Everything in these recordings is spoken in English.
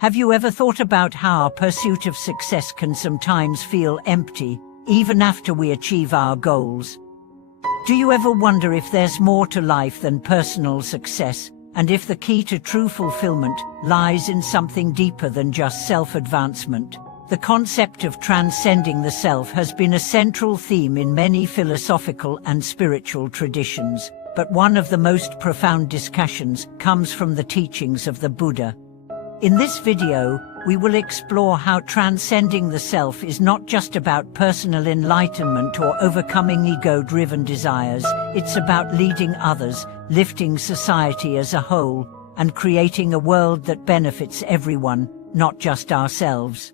Have you ever thought about how our pursuit of success can sometimes feel empty, even after we achieve our goals? Do you ever wonder if there's more to life than personal success, and if the key to true fulfillment lies in something deeper than just self-advancement? The concept of transcending the self has been a central theme in many philosophical and spiritual traditions, but one of the most profound discussions comes from the teachings of the Buddha. In this video, we will explore how transcending the self is not just about personal enlightenment or overcoming ego-driven desires. It's about leading others, lifting society as a whole, and creating a world that benefits everyone, not just ourselves.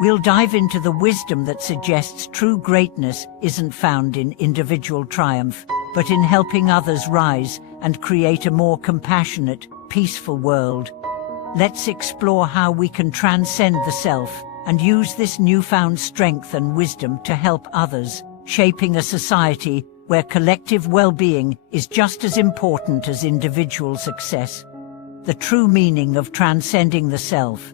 We'll dive into the wisdom that suggests true greatness isn't found in individual triumph, but in helping others rise and create a more compassionate, peaceful world. Let's explore how we can transcend the self and use this newfound strength and wisdom to help others, shaping a society where collective well-being is just as important as individual success. The true meaning of transcending the self.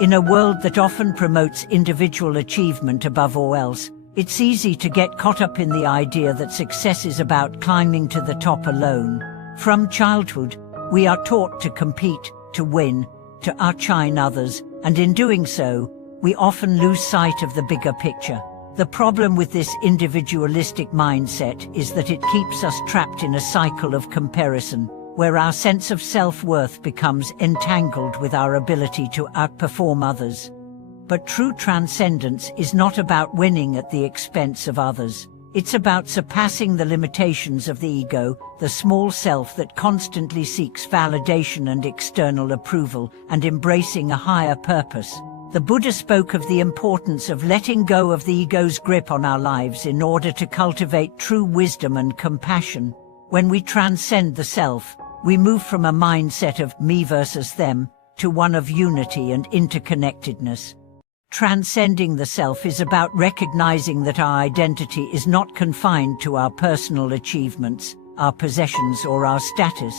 In a world that often promotes individual achievement above all else, it's easy to get caught up in the idea that success is about climbing to the top alone. From childhood, we are taught to compete, to win, to outshine others, and in doing so, we often lose sight of the bigger picture. The problem with this individualistic mindset is that it keeps us trapped in a cycle of comparison, where our sense of self-worth becomes entangled with our ability to outperform others. But true transcendence is not about winning at the expense of others. It's about surpassing the limitations of the ego, the small self that constantly seeks validation and external approval, and embracing a higher purpose. The Buddha spoke of the importance of letting go of the ego's grip on our lives in order to cultivate true wisdom and compassion. When we transcend the self, we move from a mindset of me versus them to one of unity and interconnectedness. Transcending the self is about recognizing that our identity is not confined to our personal achievements, our possessions, or our status.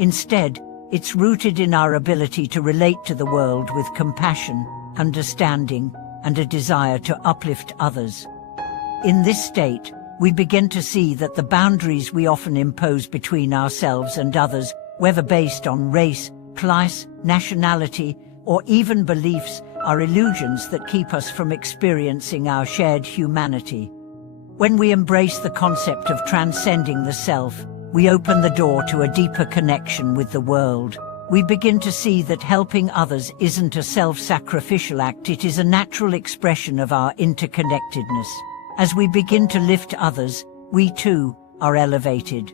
Instead, it's rooted in our ability to relate to the world with compassion, understanding, and a desire to uplift others. In this state, we begin to see that the boundaries we often impose between ourselves and others, whether based on race, class, nationality, or even beliefs, are illusions that keep us from experiencing our shared humanity. When we embrace the concept of transcending the self, we open the door to a deeper connection with the world. We begin to see that helping others isn't a self-sacrificial act, it is a natural expression of our interconnectedness. As we begin to lift others, we too are elevated.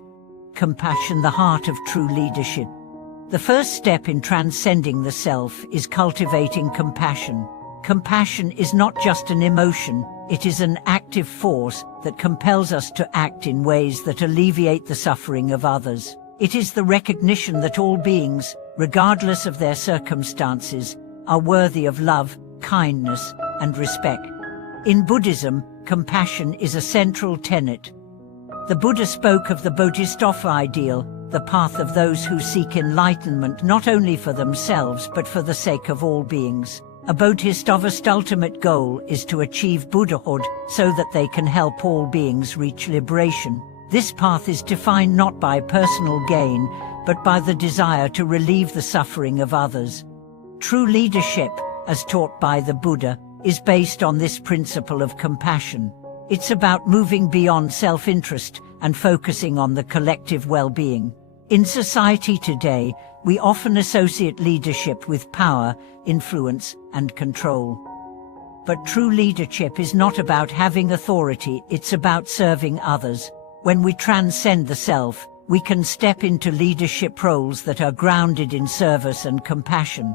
Compassion, the heart of true leadership. The first step in transcending the self is cultivating compassion. Compassion is not just an emotion, it is an active force that compels us to act in ways that alleviate the suffering of others. It is the recognition that all beings, regardless of their circumstances, are worthy of love, kindness, and respect. In Buddhism, compassion is a central tenet. The Buddha spoke of the Bodhisattva ideal, the path of those who seek enlightenment not only for themselves but for the sake of all beings. A Bodhisattva's ultimate goal is to achieve Buddhahood so that they can help all beings reach liberation. This path is defined not by personal gain, but by the desire to relieve the suffering of others. True leadership, as taught by the Buddha, is based on this principle of compassion. It's about moving beyond self-interest and focusing on the collective well-being. In society today, we often associate leadership with power, influence, and control. But true leadership is not about having authority, it's about serving others. When we transcend the self, we can step into leadership roles that are grounded in service and compassion.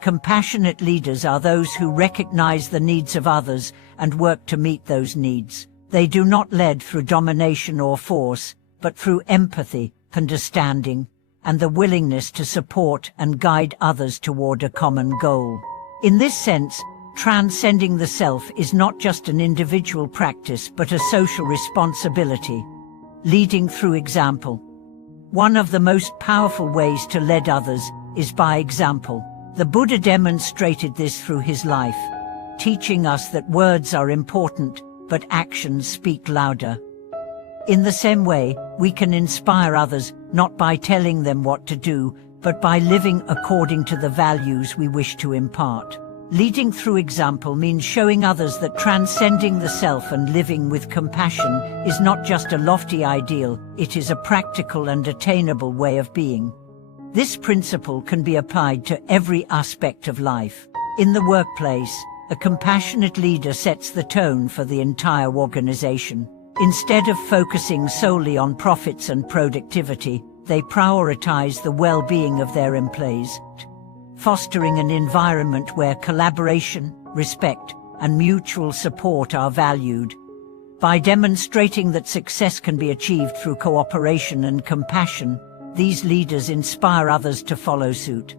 Compassionate leaders are those who recognize the needs of others and work to meet those needs. They do not lead through domination or force, but through empathy, understanding, and the willingness to support and guide others toward a common goal. In this sense, transcending the self is not just an individual practice but a social responsibility. Leading through example. One of the most powerful ways to lead others is by example. The Buddha demonstrated this through his life, teaching us that words are important, but actions speak louder. In the same way, we can inspire others, not by telling them what to do, but by living according to the values we wish to impart. Leading through example means showing others that transcending the self and living with compassion is not just a lofty ideal, it is a practical and attainable way of being. This principle can be applied to every aspect of life. In the workplace, a compassionate leader sets the tone for the entire organization. Instead of focusing solely on profits and productivity, they prioritize the well-being of their employees, fostering an environment where collaboration, respect, and mutual support are valued. By demonstrating that success can be achieved through cooperation and compassion, these leaders inspire others to follow suit.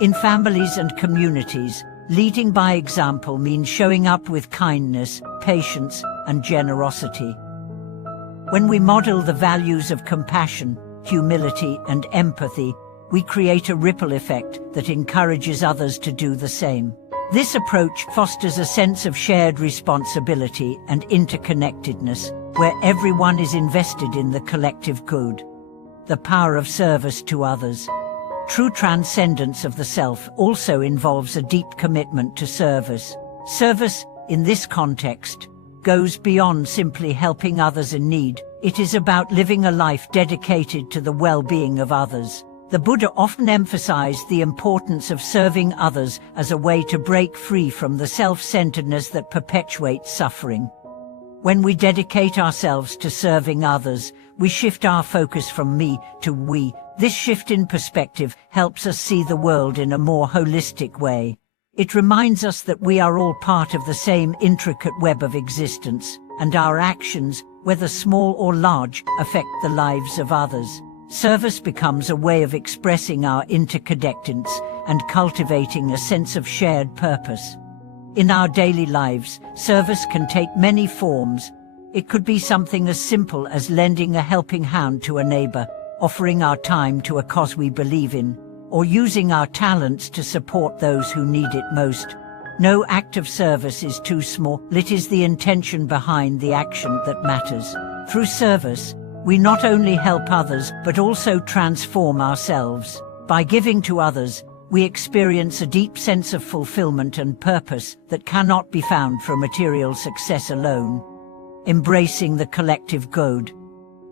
In families and communities, leading by example means showing up with kindness, patience, and generosity. When we model the values of compassion, humility, and empathy, we create a ripple effect that encourages others to do the same. This approach fosters a sense of shared responsibility and interconnectedness, where everyone is invested in the collective good. The power of service to others. True transcendence of the self also involves a deep commitment to service. Service, in this context, goes beyond simply helping others in need. It is about living a life dedicated to the well-being of others. The Buddha often emphasized the importance of serving others as a way to break free from the self-centeredness that perpetuates suffering. When we dedicate ourselves to serving others, we shift our focus from me to we. This shift in perspective helps us see the world in a more holistic way. It reminds us that we are all part of the same intricate web of existence, and our actions, whether small or large, affect the lives of others. Service becomes a way of expressing our interconnectedness and cultivating a sense of shared purpose. In our daily lives, service can take many forms. It could be something as simple as lending a helping hand to a neighbor, offering our time to a cause we believe in, or using our talents to support those who need it most. No act of service is too small. It is the intention behind the action that matters. Through service, we not only help others but also transform ourselves. By giving to others, we experience a deep sense of fulfillment and purpose that cannot be found from material success alone. Embracing the collective good.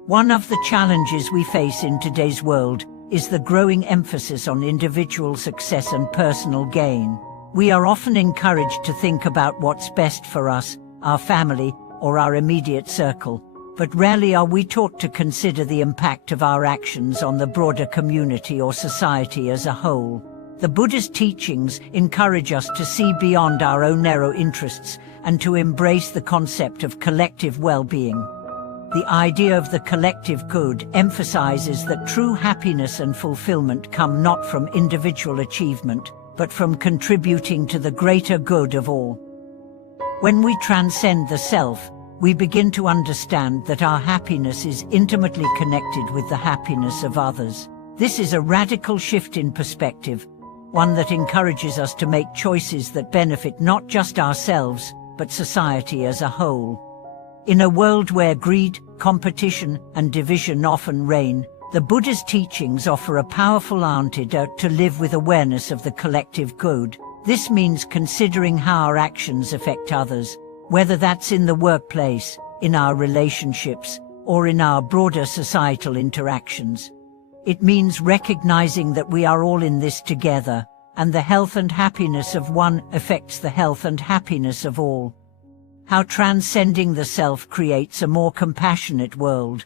One of the challenges we face in today's world is the growing emphasis on individual success and personal gain. We are often encouraged to think about what's best for us, our family, or our immediate circle, but rarely are we taught to consider the impact of our actions on the broader community or society as a whole. The Buddha's teachings encourage us to see beyond our own narrow interests and to embrace the concept of collective well-being. The idea of the collective good emphasizes that true happiness and fulfillment come not from individual achievement, but from contributing to the greater good of all. When we transcend the self, we begin to understand that our happiness is intimately connected with the happiness of others. This is a radical shift in perspective, one that encourages us to make choices that benefit not just ourselves, but society as a whole. In a world where greed, competition, and division often reign, the Buddha's teachings offer a powerful antidote to live with awareness of the collective good. This means considering how our actions affect others, whether that's in the workplace, in our relationships, or in our broader societal interactions. It means recognizing that we are all in this together, and the health and happiness of one affects the health and happiness of all. How transcending the self creates a more compassionate world.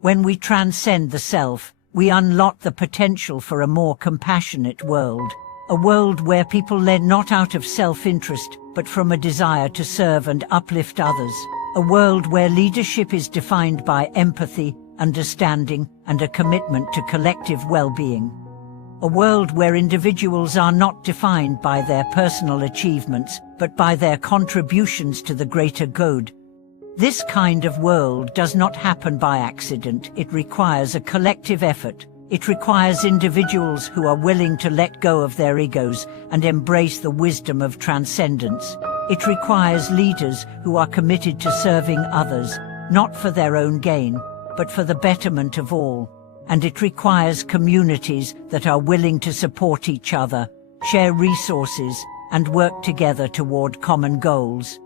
When we transcend the self, we unlock the potential for a more compassionate world. A world where people lead not out of self-interest, but from a desire to serve and uplift others. A world where leadership is defined by empathy, understanding, and a commitment to collective well-being. A world where individuals are not defined by their personal achievements, but by their contributions to the greater good. This kind of world does not happen by accident. It requires a collective effort, It requires individuals who are willing to let go of their egos and embrace the wisdom of transcendence. It requires leaders who are committed to serving others, not for their own gain, but for the betterment of all. And it requires communities that are willing to support each other, share resources, and work together toward common goals.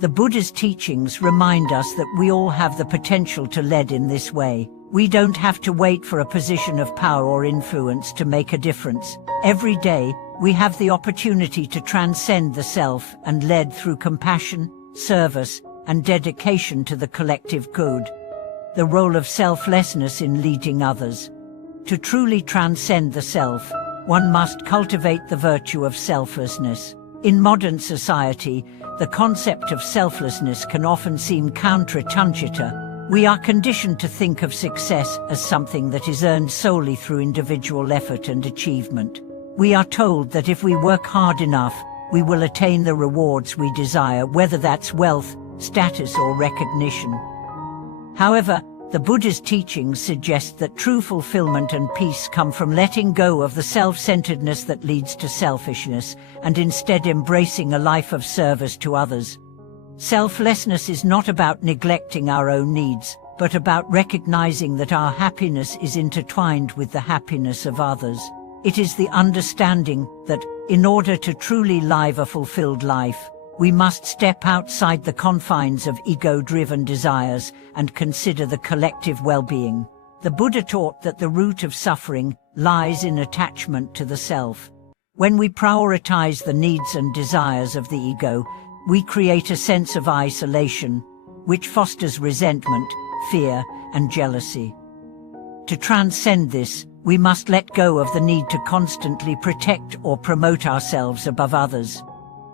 The Buddha's teachings remind us that we all have the potential to lead in this way. We don't have to wait for a position of power or influence to make a difference. Every day, we have the opportunity to transcend the self and lead through compassion, service, and dedication to the collective good. The role of selflessness in leading others. To truly transcend the self, one must cultivate the virtue of selflessness. In modern society, the concept of selflessness can often seem counterintuitive. We are conditioned to think of success as something that is earned solely through individual effort and achievement. We are told that if we work hard enough, we will attain the rewards we desire, whether that's wealth, status, or recognition. However, the Buddha's teachings suggest that true fulfillment and peace come from letting go of the self-centeredness that leads to selfishness, and instead embracing a life of service to others. Selflessness is not about neglecting our own needs, but about recognizing that our happiness is intertwined with the happiness of others. It is the understanding that, in order to truly live a fulfilled life, we must step outside the confines of ego-driven desires and consider the collective well-being. The Buddha taught that the root of suffering lies in attachment to the self. When we prioritize the needs and desires of the ego, we create a sense of isolation, which fosters resentment, fear, and jealousy. To transcend this, we must let go of the need to constantly protect or promote ourselves above others.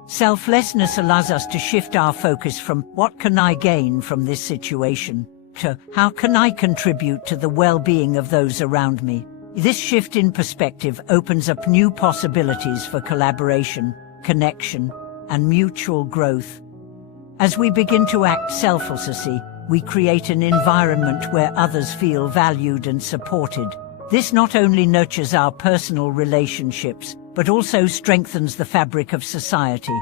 Selflessness allows us to shift our focus from "what can I gain from this situation?" to "how can I contribute to the well-being of those around me?" This shift in perspective opens up new possibilities for collaboration, connection, and mutual growth. As we begin to act selflessly, we create an environment where others feel valued and supported. This not only nurtures our personal relationships, but also strengthens the fabric of society.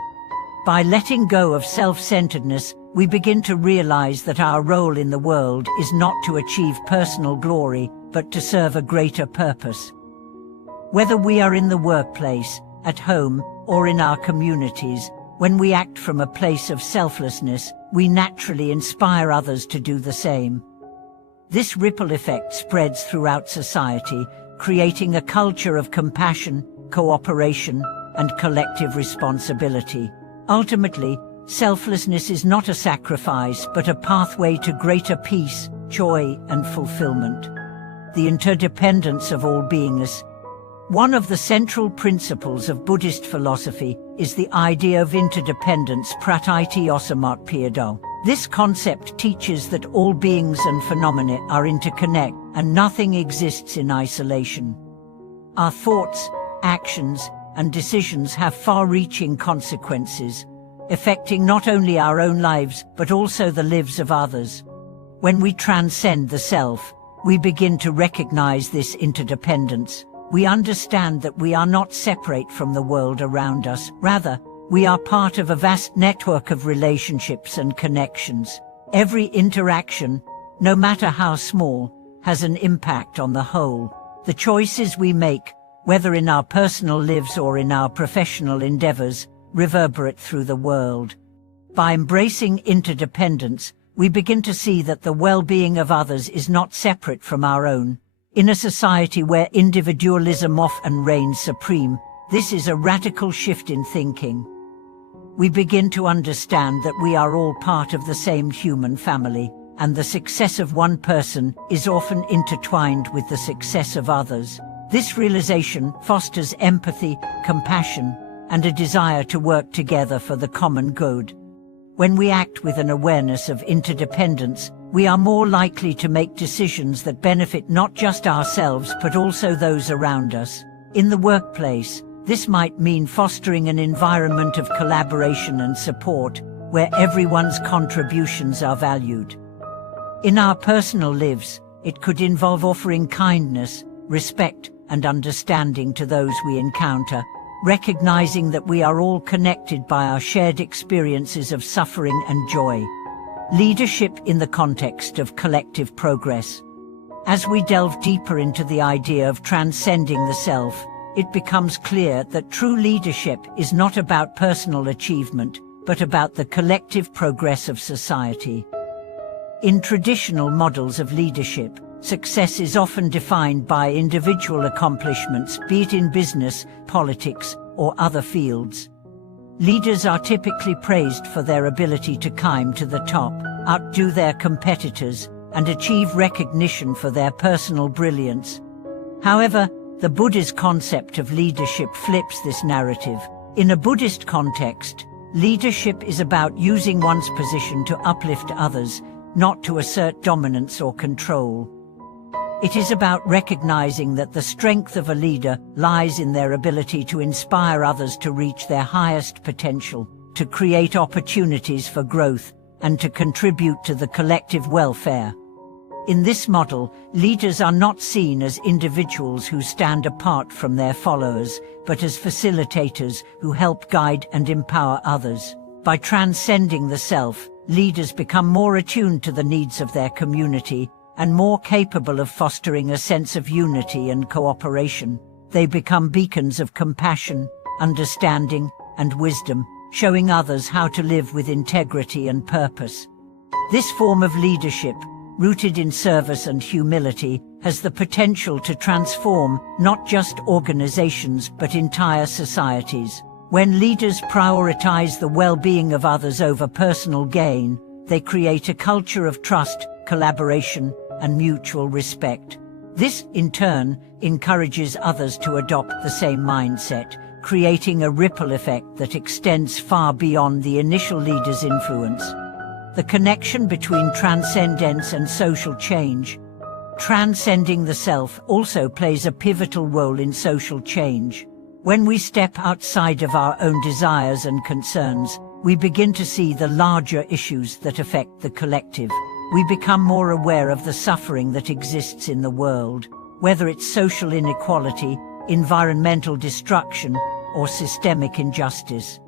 By letting go of self-centeredness, we begin to realize that our role in the world is not to achieve personal glory, but to serve a greater purpose. Whether we are in the workplace, at home, or in our communities, when we act from a place of selflessness, we naturally inspire others to do the same. This ripple effect spreads throughout society, creating a culture of compassion, cooperation, and collective responsibility. Ultimately, selflessness is not a sacrifice, but a pathway to greater peace, joy, and fulfillment. The interdependence of all beingness. One of the central principles of Buddhist philosophy is the idea of interdependence, pathtopeace. This concept teaches that all beings and phenomena are interconnected, and nothing exists in isolation. Our thoughts, actions, and decisions have far-reaching consequences, affecting not only our own lives but also the lives of others. When we transcend the self, we begin to recognize this interdependence. We understand that we are not separate from the world around us. Rather, we are part of a vast network of relationships and connections. Every interaction, no matter how small, has an impact on the whole. The choices we make, whether in our personal lives or in our professional endeavors, reverberate through the world. By embracing interdependence, we begin to see that the well-being of others is not separate from our own. In a society where individualism often reigns supreme, this is a radical shift in thinking. We begin to understand that we are all part of the same human family, and the success of one person is often intertwined with the success of others. This realization fosters empathy, compassion, and a desire to work together for the common good. When we act with an awareness of interdependence, we are more likely to make decisions that benefit not just ourselves but also those around us. In the workplace, this might mean fostering an environment of collaboration and support, where everyone's contributions are valued. In our personal lives, it could involve offering kindness, respect, and understanding to those we encounter, recognizing that we are all connected by our shared experiences of suffering and joy. Leadership in the context of collective progress. As we delve deeper into the idea of transcending the self, it becomes clear that true leadership is not about personal achievement, but about the collective progress of society. In traditional models of leadership, success is often defined by individual accomplishments, be it in business, politics, or other fields. Leaders are typically praised for their ability to climb to the top, outdo their competitors, and achieve recognition for their personal brilliance. However, the Buddha's concept of leadership flips this narrative. In a Buddhist context, leadership is about using one's position to uplift others, not to assert dominance or control. It is about recognizing that the strength of a leader lies in their ability to inspire others to reach their highest potential, to create opportunities for growth, and to contribute to the collective welfare. In this model, leaders are not seen as individuals who stand apart from their followers, but as facilitators who help guide and empower others. By transcending the self, leaders become more attuned to the needs of their community and more capable of fostering a sense of unity and cooperation. They become beacons of compassion, understanding, and wisdom, showing others how to live with integrity and purpose. This form of leadership, rooted in service and humility, has the potential to transform not just organizations but entire societies. When leaders prioritize the well-being of others over personal gain, they create a culture of trust, collaboration, and mutual respect. This, in turn, encourages others to adopt the same mindset, creating a ripple effect that extends far beyond the initial leader's influence. The connection between transcendence and social change. Transcending the self also plays a pivotal role in social change. When we step outside of our own desires and concerns, we begin to see the larger issues that affect the collective. We become more aware of the suffering that exists in the world, whether it's social inequality, environmental destruction, or systemic injustice.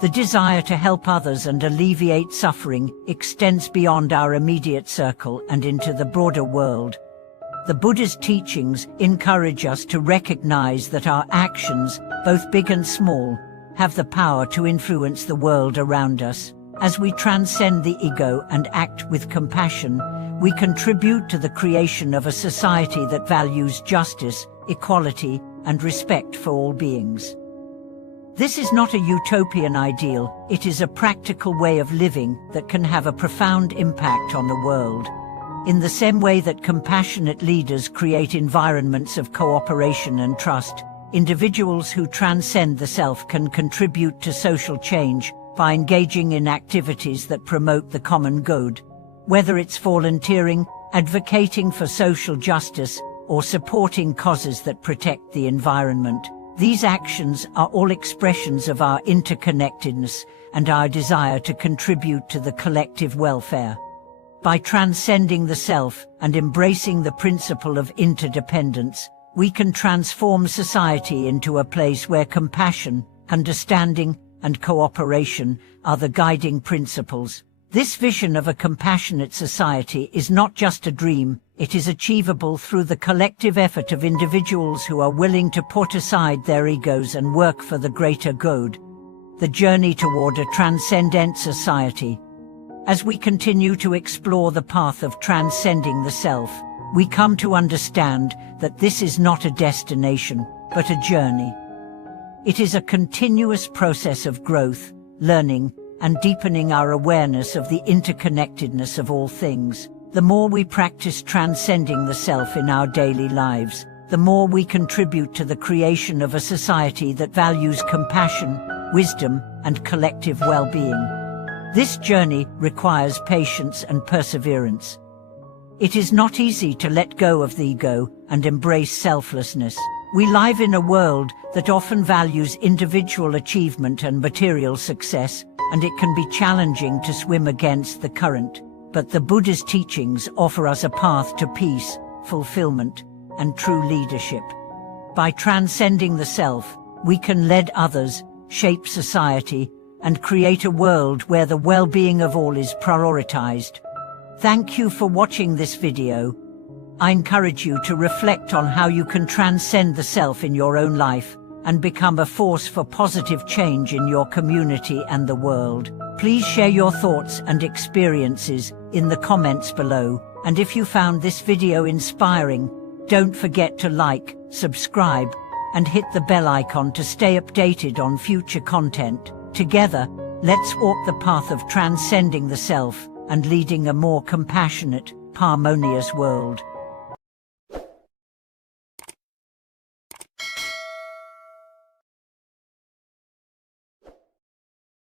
The desire to help others and alleviate suffering extends beyond our immediate circle and into the broader world. The Buddha's teachings encourage us to recognize that our actions, both big and small, have the power to influence the world around us. As we transcend the ego and act with compassion, we contribute to the creation of a society that values justice, equality, and respect for all beings. This is not a utopian ideal, it is a practical way of living that can have a profound impact on the world. In the same way that compassionate leaders create environments of cooperation and trust, individuals who transcend the self can contribute to social change by engaging in activities that promote the common good. Whether it's volunteering, advocating for social justice, or supporting causes that protect the environment, these actions are all expressions of our interconnectedness and our desire to contribute to the collective welfare. By transcending the self and embracing the principle of interdependence, we can transform society into a place where compassion, understanding, and cooperation are the guiding principles. This vision of a compassionate society is not just a dream, it is achievable through the collective effort of individuals who are willing to put aside their egos and work for the greater good. The journey toward a transcendent society. As we continue to explore the path of transcending the self, we come to understand that this is not a destination, but a journey. It is a continuous process of growth, learning, and deepening our awareness of the interconnectedness of all things. The more we practice transcending the self in our daily lives, the more we contribute to the creation of a society that values compassion, wisdom, and collective well-being. This journey requires patience and perseverance. It is not easy to let go of the ego and embrace selflessness. We live in a world that often values individual achievement and material success, and it can be challenging to swim against the current. But the Buddha's teachings offer us a path to peace, fulfillment, and true leadership. By transcending the self, we can lead others, shape society, and create a world where the well-being of all is prioritized. Thank you for watching this video. I encourage you to reflect on how you can transcend the self in your own life and become a force for positive change in your community and the world. Please share your thoughts and experiences in the comments below, and if you found this video inspiring, don't forget to like, subscribe, and hit the bell icon to stay updated on future content. Together, let's walk the path of transcending the self and leading a more compassionate, harmonious world.